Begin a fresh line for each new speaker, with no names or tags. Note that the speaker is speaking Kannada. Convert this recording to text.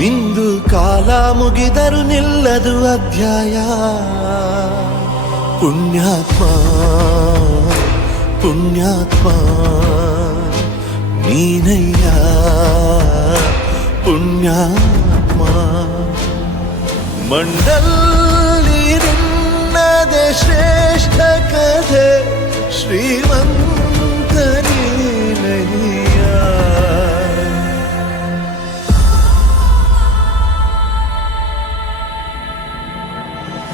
ನಿಂದು ಕಾಲ ಮುಗಿದರು ನಿಲ್ಲದು ಅಧ್ಯಾಯ. ಪುಣ್ಯಾತ್ಮ ಪುಣ್ಯಾತ್ಮ ನೀನಯ್ಯ. ಪುಣ್ಯಾತ್ಮ ಮಂಡಲ್ಲಿ ನಿನ್ನದೆ ಶ್ರೇಷ್ಠ ಕಥೆ.